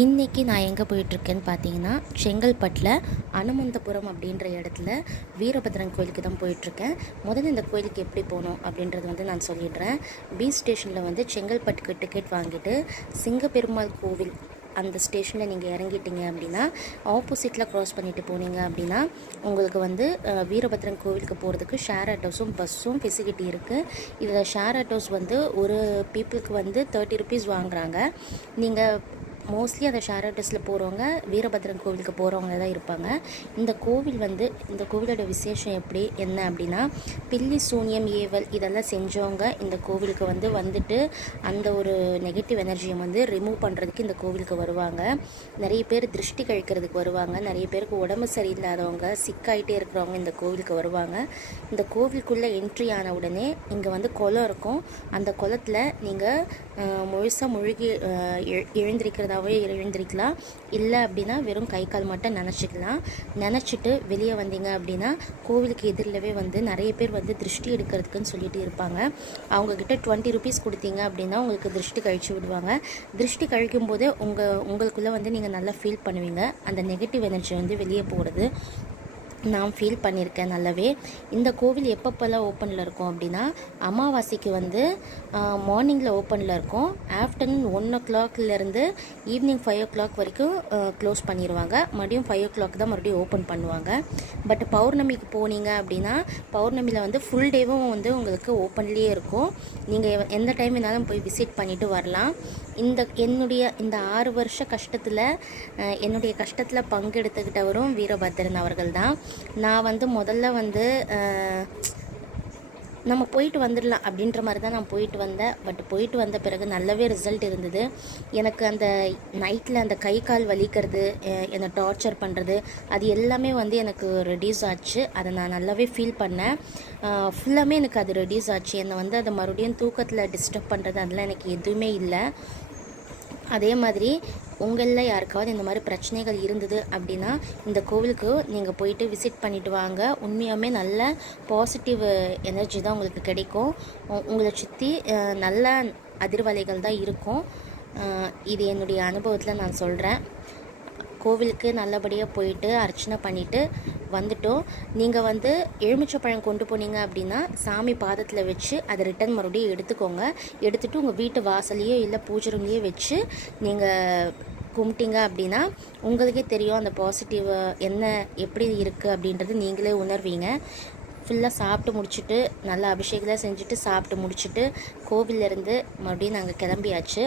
இன்றைக்கி நான் எங்கே போயிட்டுருக்கேன்னு பார்த்தீங்கன்னா செங்கல்பட்டில் அனுமந்தபுரம் அப்படின்ற இடத்துல வீரபத்ரன் கோயிலுக்கு தான் போயிட்டுருக்கேன். முதல்ல இந்த கோயிலுக்கு எப்படி போகணும் அப்படின்றது வந்து நான் சொல்லிடுறேன். பீச் ஸ்டேஷனில் வந்து செங்கல்பட்டுக்கு டிக்கெட் வாங்கிட்டு சிங்கப்பெருமாள் கோவில் அந்த ஸ்டேஷனில் நீங்கள் இறங்கிட்டீங்க அப்படின்னா ஆப்போசிட்டில் க்ராஸ் பண்ணிட்டு போனீங்க அப்படின்னா உங்களுக்கு வந்து வீரபத்ரன் கோவிலுக்கு போகிறதுக்கு ஷேர் ஆட்டோஸும் பஸ்ஸும் ஃபெசிலிட்டி இருக்குது இதில் ஷேர் ஆட்டோஸ் வந்து ஒரு பீப்புளுக்கு வந்து தேர்ட்டி ருபீஸ் வாங்குறாங்க. நீங்கள் மோஸ்ட்லி அந்த ஷேர் ஆட்டோஸில் போகிறவங்க வீரபத்ரன் கோவிலுக்கு போகிறவங்க தான் இருப்பாங்க. இந்த கோவில் வந்து இந்த கோவிலோட விசேஷம் எப்படி என்ன அப்படின்னா பில்லி சூனியம் ஏவல் இதெல்லாம் செஞ்சவங்க இந்த கோவிலுக்கு வந்து வந்துட்டு அந்த ஒரு நெகட்டிவ் எனர்ஜியை வந்து ரிமூவ் பண்ணுறதுக்கு இந்த கோவிலுக்கு வருவாங்க. நிறைய பேர் திருஷ்டி கழிக்கிறதுக்கு வருவாங்க. நிறைய பேருக்கு உடம்பு சரியில்லாதவங்க சிக்காயிட்டே இருக்கிறவங்க இந்த கோவிலுக்கு வருவாங்க. இந்த கோவிலுக்குள்ளே என்ட்ரி ஆன உடனே இங்கே வந்து குளம் இருக்கும். அந்த குளத்தில் நீங்கள் முழுசாக முழுகி எழுந்திருக்கிறது எழு- எழுந்திருக்கலாம் இல்லை அப்படின்னா வெறும் கை கால் மட்டும் நினச்சிக்கலாம். நினச்சிட்டு வெளியே வந்தீங்க அப்படின்னா கோவிலுக்கு எதிரிலவே வந்து நிறைய பேர் வந்து திருஷ்டி எடுக்கிறதுக்குன்னு சொல்லிட்டு இருப்பாங்க. அவங்கக்கிட்ட டுவெண்ட்டி ருபீஸ் கொடுத்தீங்க அப்படின்னா உங்களுக்கு திருஷ்டி கழிச்சு விடுவாங்க. திருஷ்டி கழிக்கும் போதே உங்கள் உங்களுக்குள்ளே வந்து நீங்கள் நல்லா ஃபீல் பண்ணுவீங்க. அந்த நெகட்டிவ் எனர்ஜி வந்து வெளியே போகிறது நான் ஃபீல் பண்ணியிருக்கேன் நல்லாவே. இந்த கோவில் எப்பப்போல்லாம் ஓப்பனில் இருக்கும் அப்படின்னா அமாவாசைக்கு வந்து மார்னிங்கில் ஓப்பனில் இருக்கும். ஆஃப்டர்நூன் ஒன் ஓ கிளாக்லேருந்து ஈவினிங் ஃபைவ் ஓ கிளாக் வரைக்கும் க்ளோஸ் பண்ணிடுவாங்க மறுபடியும் ஃபைவ் ஓ கிளாக் தான் மறுபடியும் ஓப்பன் பண்ணுவாங்க. பட் பௌர்ணமிக்கு போனீங்க அப்படின்னா பௌர்ணமியில் வந்து ஃபுல் டேவும் வந்து உங்களுக்கு ஓப்பன்லேயே இருக்கும். நீங்கள் எந்த டைம் வேணாலும் போய் விசிட் பண்ணிவிட்டு வரலாம். இந்த என்னுடைய இந்த ஆறு வருஷ கஷ்டத்தில் என்னுடைய கஷ்டத்தில் பங்கெடுத்துக்கிட்டவரும் வீரபத்ரன் அவர்கள் தான் நான் வந்து முதல்ல வந்து நம்ம போயிட்டு வந்துடலாம் அப்படின்ற மாதிரி தான் நான் போயிட்டு வந்தேன். பட் போயிட்டு வந்த பிறகு நல்லாவே ரிசல்ட் இருந்தது. எனக்கு அந்த நைட்டில் அந்த கை கால் வலிக்கிறது என்னை டார்ச்சர் பண்ணுறது அது எல்லாமே வந்து எனக்கு ரெடியூஸ் ஆச்சு. அதை நான் நல்லாவே ஃபீல் பண்ணேன். ஃபுல்லாமே எனக்கு அது ரெடியூஸ் ஆச்சு. என்னை வந்து அதை மறுபடியும் தூக்கத்தில் டிஸ்டர்ப் பண்ணுறது அதெல்லாம் எனக்கு எதுவுமே இல்லை. அதே மாதிரி உங்களில் யாருக்காவது இந்த மாதிரி பிரச்சனைகள் இருந்தது அப்படின்னா இந்த கோவிலுக்கு நீங்கள் போயிட்டு விசிட் பண்ணிட்டு வாங்க. உண்மையாகவே நல்ல பாசிட்டிவ் எனர்ஜி தான் உங்களுக்கு கிடைக்கும். உங்களை சுற்றி நல்ல அதிர்வலைகள் தான் இருக்கும். இது என்னுடைய அனுபவத்தில் நான் சொல்கிறேன் கோவிலுக்கு நல்லபடியாக போயிட்டு அர்ச்சனை பண்ணிவிட்டு வந்துட்டோம். நீங்கள் வந்து எலுமிச்சப்பழம் கொண்டு போனீங்க அப்படின்னா சாமி பாதத்தில் வச்சு அதை ரிட்டன் மறுபடியும் எடுத்துக்கோங்க. எடுத்துகிட்டு உங்கள் வீட்டு வாசல்லையோ இல்லை பூஜை ரூம்லேயோ வச்சு நீங்கள் கும்பிட்டீங்க அப்படின்னா உங்களுக்கே தெரியும் அந்த பாசிட்டிவ் என்ன எப்படி இருக்குது அப்படின்றது நீங்களே உணர்வீங்க. ஃபுல்லாக சாப்பிட்டு முடிச்சுட்டு நல்லா அபிஷேகம்லாம் செஞ்சுட்டு சாப்பிட்டு முடிச்சுட்டு கோவிலேருந்து மறுபடியும் நாங்கள் கிளம்பியாச்சு.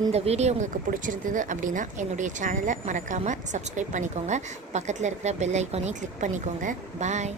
இந்த வீடியோ உங்களுக்கு பிடிச்சிருந்தது அப்படின்னா என்னுடைய சேனலை மறக்காமல் சப்ஸ்கிரைப் பண்ணிக்கோங்க. பக்கத்தில் இருக்கிற பெல் ஐக்கானையும் கிளிக் பண்ணிக்கோங்க. பாய்